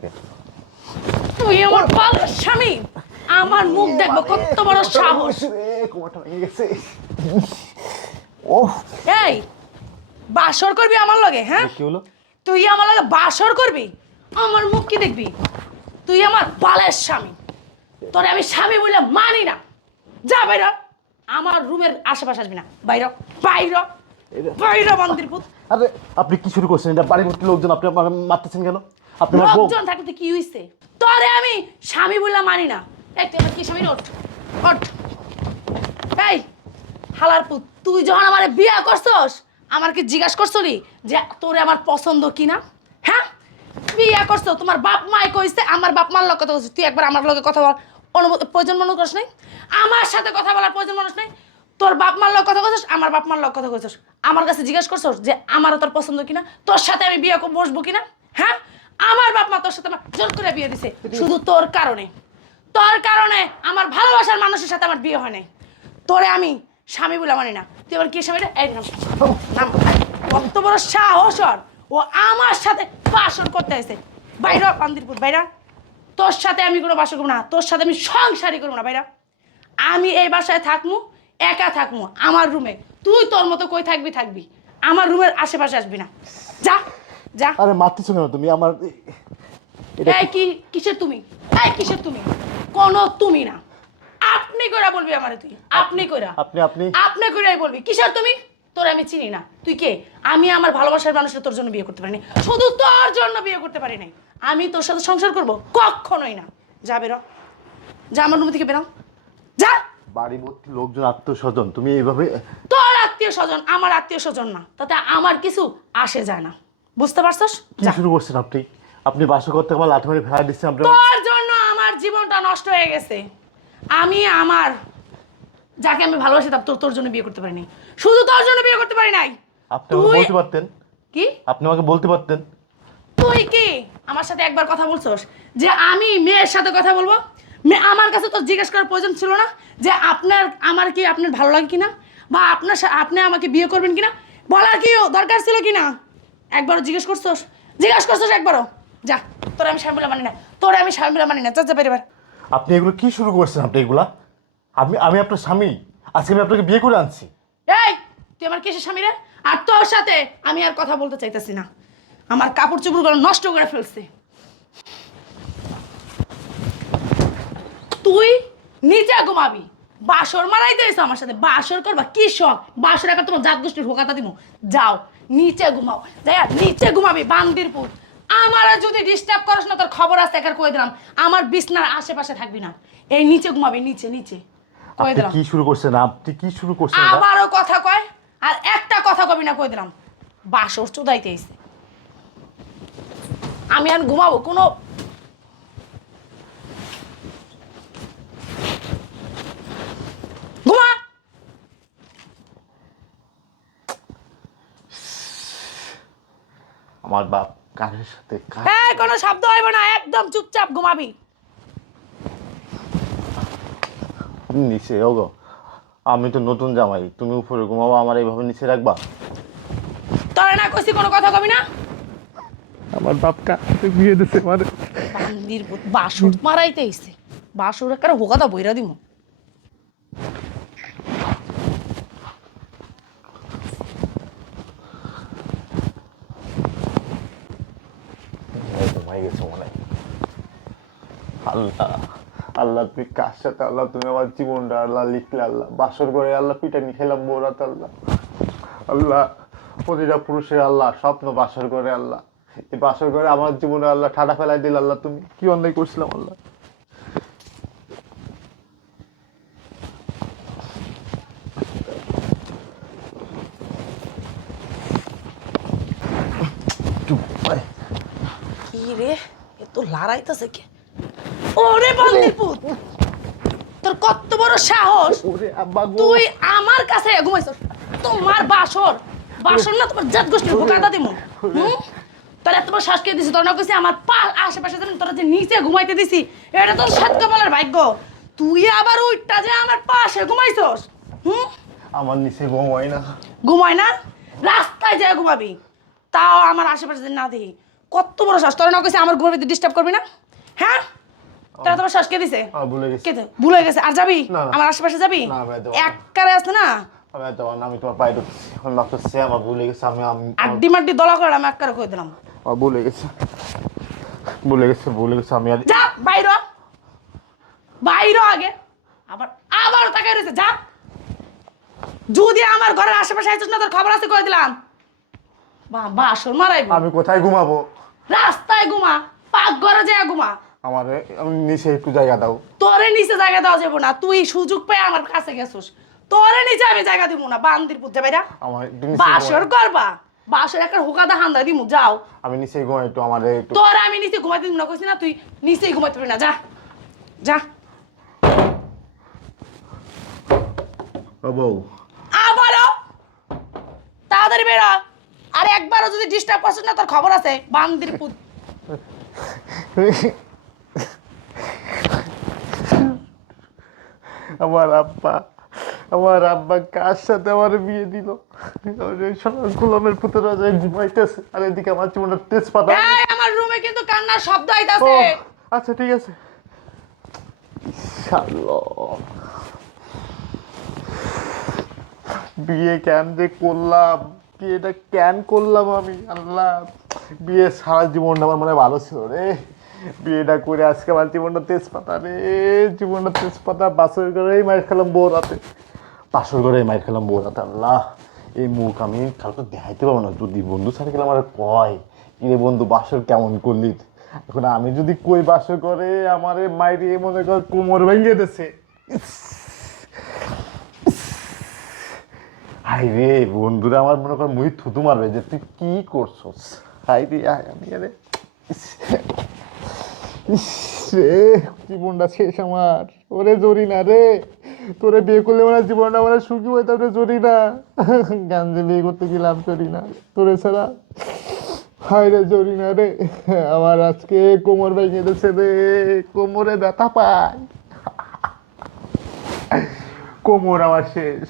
আগে। তুই আমার বাবার স্বামী, আমার মুখ দেখবো কত বড় সাহস। কোমরটা ভেঙে গেছে। ও এই বাসর করবি আমার লগে? হ্যাঁ, কি হলো? তুই আমার লগে বাসর করবি? আমার মুখ কি দেখবি? তুই আমার বালের স্বামী, তোরে আমি স্বামী বলে মানি না। যা বাইর, আমার রুমের আশেপাশে আসবি না। বাইর বাইর বাইর বান্দির পুত। আরে আপনি কি শুরু করছেন? এটা বাড়ির মধ্যে লোকজন, আপনি আমাকে মারতেছেন কেন? আপনি আমার বউ। লোকজন থাকতে কি হইছে? তোরে আমি স্বামী বলে মানি না। এই তুই আমার কি স্বামী? ওঠ ওঠ। এই হালার পুত, তুই যখন আমার বিয়া করছস আমার কি জিজ্ঞাসা করছলি যে তোরে আমার পছন্দ কিনা? হ্যাঁ, বিয়া করছো, তোমার বাপ মাই কইছে, আমার বাপ মার লগে কথা কইছিস, তুই একবার আমার লগে কথা বল প্রয়োজন মনে করিস নাই? আমার সাথে কথা বলার প্রয়োজন মানুষ নাই? তোর বাপ মার লগে কথা কইছিস, আমার বাপ মার লগে কথা কইছিস, আমার কাছে জিজ্ঞাসা করছস যে আমার তোর পছন্দ কিনা, তোর সাথে আমি বিয়ে বসবো কিনা? হ্যাঁ, আমার বাপ মা তোর সাথে আমার জোর করে বিয়ে দিছে শুধু তোর কারণে। তোর কারণে আমার ভালোবাসার মানুষের সাথে আমার বিয়ে হয় নাই। তোরে আমি স্বামী বলে মানি না। তুই আবার কি স্বামী রে? এই নাম নাম কত বড় সাহস ওর! ও আমার সাথে বাসর করতে এসে। বাইরা পান্দিরপুর, বাইরা। তোর সাথে আমি কোনো বাসর করবো না, তোর সাথে আমি সংসারই করবো না। বাইরা, আমি এই বাসায় থাকবো, একা থাকবো আমার রুমে। তুই তোর মতো কই থাকবি থাকবি, আমার রুমের আশেপাশে আসবি না। যা যা। আরে মারতেছো কেন তুমি আমার? এটা এই কি কিসের তুমি? এই কিসের তুমি? কোনো তুমি না, আপনি কইরা বলবি আমারে। তুই আপনি কইরা, আপনি আপনি আপনি কইরাই বলবি। কিসের তুমি? তোর আমি চিনি না, তুই কে? আমি আমার ভালোবাসার মানুষের তোর জন্য বিয়ে করতে পারিনি, শুধু তোর জন্য বিয়ে করতে পারি নাই। আমি তোর সাথে সংসার করব কখনোই না। যা বেরো, যা আমার রুম থেকে বেরো, যা। বাড়ি ভর্তি লোকজন, আত্মস্বজন, তুমি এইভাবে? তোর আত্মীয় স্বজন আমার আত্মীয় স্বজন না, তাতে আমার কিছু আসে যায় না, বুঝতে পারছস? কি যা। শুরু করছেন আপনি? আপনি বাসা করতে আমার লাঠি মারি ফেলা দিচ্ছেন আপনি। তোর জন্য আমার জীবনটা নষ্ট হয়ে গেছে। আমি আমার যাকে আমি ভালোবাসি তোর তোর জন্য বিয়ে করতে পারিনি, শুধু তোর জন্য বিয়ে করতে পারি নাই। আপনি আমাকে বলতে পারতেন। কি? আপনি আমাকে বলতে পারতেন। তুই কি আমার সাথে একবার কথা বলছস যে আমি মেয়ের সাথে কথা বলবো? আমার কাছে তো জিজ্ঞেস করার প্রয়োজন ছিল না যে আপনার আমার কি আপনার ভালো লাগে কিনা, বা আপনার আপনি আমাকে বিয়ে করবেন কিনা বলার কি দরকার ছিল কিনা? একবারও জিজ্ঞেস করছস? জিজ্ঞেস করছস একবারও? যা, তোর আমি স্বামী বলে মানি না, তোর আমি স্বামী বলে মানি না। যা যা বের বের। আপনি এগুলো কি শুরু করছেন? আপনি এগুলা, আমি আমি আপনার স্বামী, আজকে আমি আপনাকে বিয়ে করে আনছি। এই তুই আমার কিসের স্বামী রে? আর তোর সাথে আমি আর কথা বলতে চাইতেছি না, আমার কাপড় চোপড়গুলো নষ্ট করে ফেলছে। তুই নিচে ঘুমাবি, বাসর মারাইতে এসো আমার সাথে, বাসর করবা কি শখ? বাসর এখন তোমার জাত গোষ্ঠীর হোকাতা দিব। যাও নিচে ঘুমাও, যাই নিচে ঘুমাবি বান্দির পুত। আমার যদি ডিস্টার্ব করিস না, তোর খবর আছে একার কয়ে দিলাম, আমার বিছনার আশেপাশে থাকবি না। এই নিচে ঘুমাবি, নিচে নিচে কয়ে আপনি দিলাম। কি শুরু করছেন? আপনি কি শুরু করছেন? এটা আবারও কথা কয় আর একটা কথা কবি না, কয়ে দিলাম। বাসর চোদাইতে এসে আমি আর ঘুমাবো কোনো? ঘুমা। আমার বাপ কারের সাথে হ্যাঁ, কোনো শব্দ হইব না, একদম চুপচাপ ঘুমাবি। নিচে ওগো, আমি তো নতুন জামাই, তুমি উপরে ঘুমাবো, আমার এইভাবে নিচে রাখবা? তোরা না কইছি কোনো কথা কবি না? আমার বাপ কারে বিয়ে দিছে মানে? বান্দির পুত, বাসর মারাইতে এসে বাসর একটা হোকাতা বইরা দিমু। ঘুমাই গেছে মনে হয়। আল্লাহ আল্লাহ, তুমি কার সাথে? আল্লাহ তুমি আমার জীবনটা আল্লাহ লিখলে। আল্লাহ বাসর করে আল্লাহ পিটানি খেলাম বোরাত। আল্লাহ আল্লাহ, প্রতিটা পুরুষের আল্লাহ স্বপ্ন বাসর করে। আল্লাহ এই বাসর করে আমার জীবনে আল্লাহ ঠাডা ফেলাই দিল। আল্লাহ তুমি কি অন্যায় করছিলাম? আল্লাহ কি রে, এত লড়াইতেছে কে? ওরে বান্দির পুত, তোর কত বড় সাহস! ওরে আব্বা গো, তুই আমার কাছে ঘুমাইছস? তোমার বাসর, বাসর না তোমার জাত গোষ্ঠীর হোকাতা দিমু। তোর এত বড় শ্বাস কে দিছি? তোর না কইছি আমার পা আশেপাশে যেন তোরা যে নিচে ঘুমাইতে দিছি, এটা তোর সাত কপালের ভাগ্য। তুই আবার উইটটা যে আমার পাশে ঘুমাইছস। আমার নিচে ঘুমাই না। ঘুমায় না? রাস্তায় যায় ঘুমাবি, তাও আমার আশেপাশে যেন না দেখি। কত বড় শ্বাস তোর না কইছে আমার ঘুমের ভিতরে ডিস্টার্ব করবি না হ্যাঁ তারা তোমার শ্বাস কে দিছে ভুলে গেছি কে ভুলে গেছে আর যাবি না, না। আমার আশেপাশে যাবি না, ভাই, যাবো না। এক কারে আছে না আমি আর যাবো না, আমি তোমার পায়ে ঢুকছি এখন লাগতেছে আমার ভুলে গেছে আড্ডি মাড্ডি দলা করে আমি এক কারে কই দিলাম আমার ভুলে গেছে আমি আর যা বাইর হ। বাইর হ আগে আবার আবার তাকাই রয়েছে যা যদি আমার ঘরের আশেপাশে আইছিস না তোর খবর আছে কই দিলাম বাসর মারাইবো আমি কোথায় ঘুমাবো রাস্তায় ঘুমা পাক ঘরে যায় ঘুমা আমার আমি নিচে একটু জায়গা দাও তোরে নিচে জায়গা দেওয়া যাবো না তুই সুযোগ পেয়ে আমার কাছে গেছিস তোরে নিচে আমি জায়গা দিব না বান্দির পুজো বাইরা আমার একটু নিচে বাসর করবা বাসর একটা হুকাদা হান্দা দিমু যাও আমি নিচে ঘুমাই একটু আমার একটু তোর আমি নিচে ঘুমাইতে দিব না কইছি না তুই নিচেই ঘুমাইতে পারবি না যা যা ও বউ আবারও তাড়াতাড়ি বেরো আর একবারও যদি ডিস্টার্ব করছিস না তোর খবর আছে বান্দির পুত আমার আব্বা কার সাথে আমার বিয়ে দিল গোলামের পুতরা যায় ঘুমাইতেছে আর এদিকে আমার জীবনটা তেজপাতা এই আমার রুমে কিন্তু কান্নার শব্দ আইতাছে ও, আচ্ছা ঠিক আছে শালা, বিয়ে কেন যে করলাম বিয়েটা কেন করলাম আমি আল্লাহ বিয়ে সারা জীবনটা আমার মনে হয় ভালো ছিল রে বিয়েটা করে আজকে আমার জীবনটা তেজপাতা রে জীবনটা তেজপাতা বাসর করেই মাইর খেলাম বউর রাতে আল্লাহ এই মুখ আমি কাউকে দেখাইতে পারবো না যদি বন্ধু ছাড়া গেলে আমার কয় কিরে বন্ধু বাসর কেমন করলি এখন আমি যদি কই বাসর করে আমারে মাইরে মনে কর কোমর ভেঙে দিছে হাই রে বন্ধুরা আমার মনে কর মুই থুতু মারবে যে তুই কি করছস হাই রে আমি আরে রে জীবনটা শেষ আমার ওরে জরি না রে তোরে বিয়ে করলে মানে জীবনটা মানে সুখী হইতাম রে জরি না গাঞ্জে বিয়ে করতে গেলাম জরি না তোরে ছাড়া হাই রে জরি না রে আমার আজকে কোমর ভেঙে দিয়েছে রে কোমরে ব্যথা পায় কোমর আমার শেষ